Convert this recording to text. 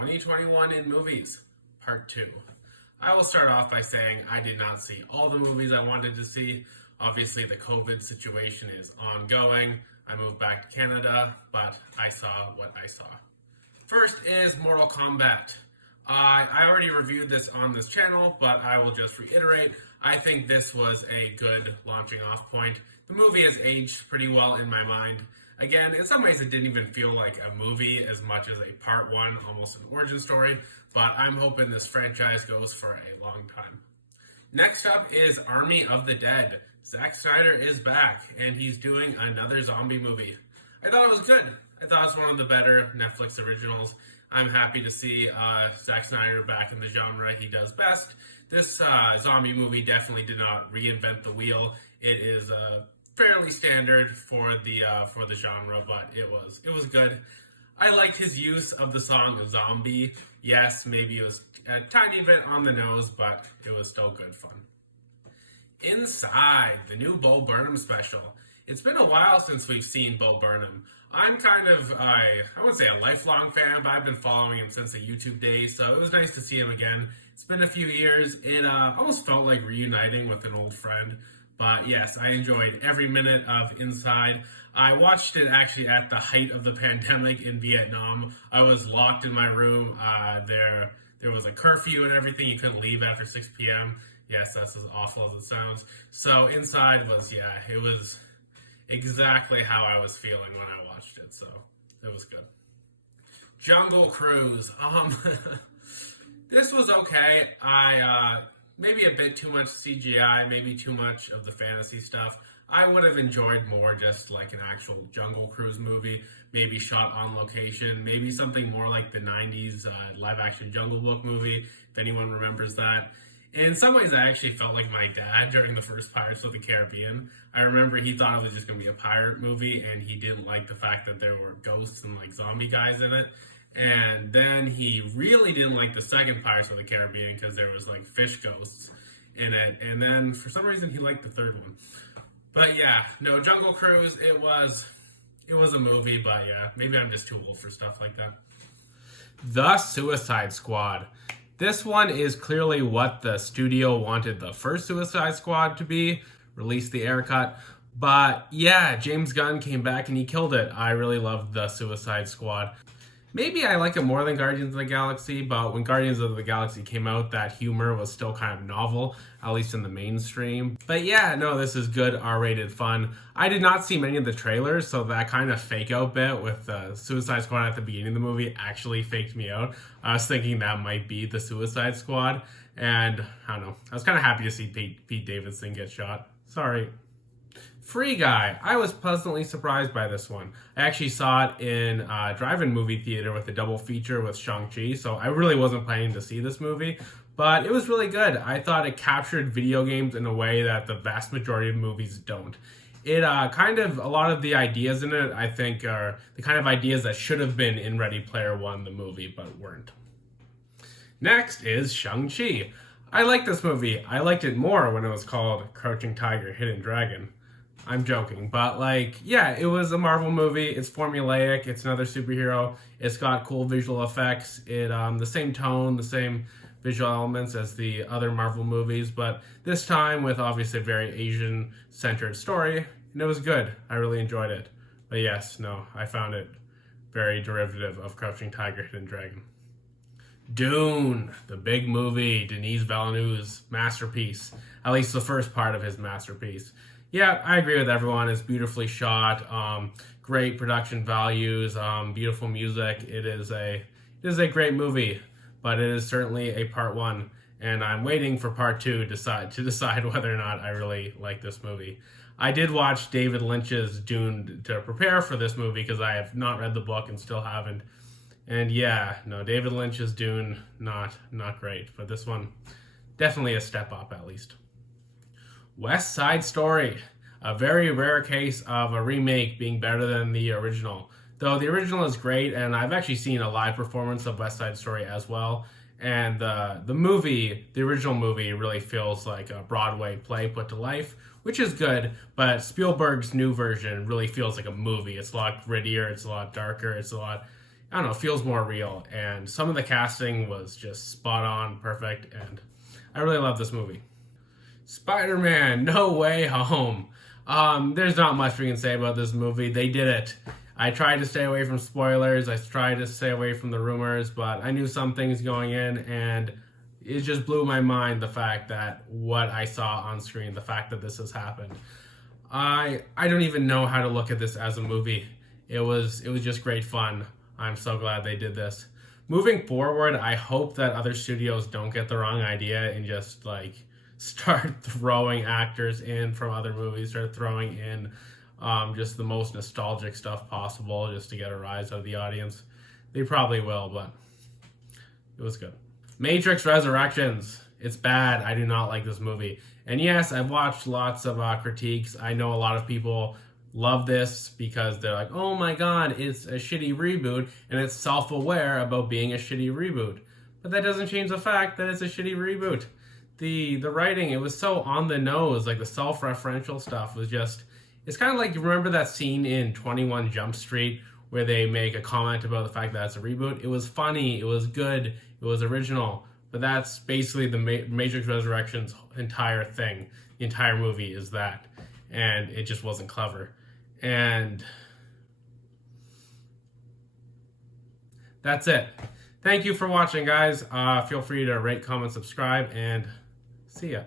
2021 in movies, part 2. I will start off by saying I did not see all the movies I wanted to see. Obviously, the COVID situation is ongoing. I moved back to Canada, but I saw what I saw. First is Mortal Kombat. I already reviewed this on this channel, but I will just reiterate. I think this was a good launching off point. The movie has aged pretty well in my mind. Again, in some ways it didn't even feel like a movie as much as a part one, almost an origin story, but I'm hoping this franchise goes for a long time. Next up is Army of the Dead. Zack Snyder is back, and he's doing another zombie movie. I thought it was good. I thought it was one of the better Netflix originals. I'm happy to see Zack Snyder back in the genre he does best. This zombie movie definitely did not reinvent the wheel. It is fairly standard for the genre, but it was good. I liked his use of the song "Zombie." Yes, maybe it was a tiny bit on the nose, but it was still good fun. Inside, the new Bo Burnham special. It's been a while since we've seen Bo Burnham. I'm kind of, I wouldn't say a lifelong fan, but I've been following him since the YouTube days, so it was nice to see him again. It's been a few years. It almost felt like reuniting with an old friend. But yes, I enjoyed every minute of Inside. I watched it actually at the height of the pandemic in Vietnam. I was locked in my room. There was a curfew and everything. You couldn't leave after 6 p.m. Yes, that's as awful as it sounds. So Inside was, it was exactly how I was feeling when I watched it. So it was good. Jungle Cruise. This was okay. Maybe a bit too much CGI, maybe too much of the fantasy stuff. I would have enjoyed more just like an actual Jungle Cruise movie, maybe shot on location, maybe something more like the 90s live-action Jungle Book movie, if anyone remembers that. In some ways, I actually felt like my dad during the first Pirates of the Caribbean. I remember he thought it was just going to be a pirate movie, and he didn't like the fact that there were ghosts and like zombie guys in it. And then he really didn't like the second Pirates of the Caribbean because there was like fish ghosts in it. And then for some reason he liked the third one. But yeah, no, Jungle Cruise, it was a movie, but yeah, maybe I'm just too old for stuff like that. The Suicide Squad. This one is clearly what the studio wanted the first Suicide Squad to be, release the air cut. But yeah, James Gunn came back and he killed it. I really loved the Suicide Squad. Maybe I like it more than Guardians of the Galaxy, but when Guardians of the Galaxy came out, that humor was still kind of novel, at least in the mainstream. But yeah, no, this is good R-rated fun. I did not see many of the trailers, so that kind of fake out bit with Suicide Squad at the beginning of the movie actually faked me out. I was thinking that might be the Suicide Squad, and I don't know. I was kind of happy to see Pete Davidson get shot. Sorry. Free Guy. I was pleasantly surprised by this one. I actually saw it in a drive-in movie theater with a double feature with Shang Chi, so I really wasn't planning to see this movie, but it was really good. I thought it captured video games in a way that the vast majority of movies don't. It a lot of the ideas in it, I think, are the kind of ideas that should have been in Ready Player One, the movie, but weren't. Next is Shang Chi. I like this movie. I liked it more when it was called Crouching Tiger, Hidden Dragon. I'm joking, but it was a Marvel movie. It's formulaic. It's another superhero. It's got cool visual effects. It the same tone, the same visual elements as the other Marvel movies, but this time with obviously a very Asian-centered story, and it was good. I really enjoyed it. But yes, no, I found it very derivative of Crouching Tiger, Hidden Dragon. Dune, the big movie, Denis Villeneuve's masterpiece. At least the first part of his masterpiece. Yeah, I agree with everyone. It's beautifully shot, great production values, beautiful music. It is a great movie, but it is certainly a part one, and I'm waiting for part two to decide whether or not I really like this movie. I did watch David Lynch's Dune to prepare for this movie because I have not read the book and still haven't. And yeah, no, David Lynch's Dune, not great, but this one, definitely a step up at least. West Side Story, a very rare case of a remake being better than the original. Though the original is great, and I've actually seen a live performance of West Side Story as well. And the original movie really feels like a Broadway play put to life, which is good, but Spielberg's new version really feels like a movie. It's a lot grittier, it's a lot darker, I don't know, feels more real. And some of the casting was just spot on, perfect, and I really love this movie. Spider-Man No Way Home. There's not much we can say about this movie. They did it. I tried to stay away from spoilers. I tried to stay away from the rumors, but I knew some things going in, and it just blew my mind, the fact that what I saw on screen, the fact that this has happened. I don't even know how to look at this as a movie. It was just great fun. I'm so glad they did this. Moving forward, I hope that other studios don't get the wrong idea and just like start throwing actors in from other movies, start throwing in just the most nostalgic stuff possible just to get a rise out of the audience. They probably will, but it was good. Matrix Resurrections. It's bad. I do not like this movie. And yes, I've watched lots of critiques. I know a lot of people love this because they're like, oh my god, it's a shitty reboot, and it's self-aware about being a shitty reboot. But that doesn't change the fact that it's a shitty reboot. The writing, it was so on the nose, like the self-referential stuff was just, it's kind of like, you remember that scene in 21 Jump Street where they make a comment about the fact that it's a reboot? It was funny, it was good, it was original, but that's basically the Matrix Resurrections entire thing. The entire movie is that, and it just wasn't clever. And that's it. Thank you for watching, guys. Feel free to rate, comment, subscribe, and see ya.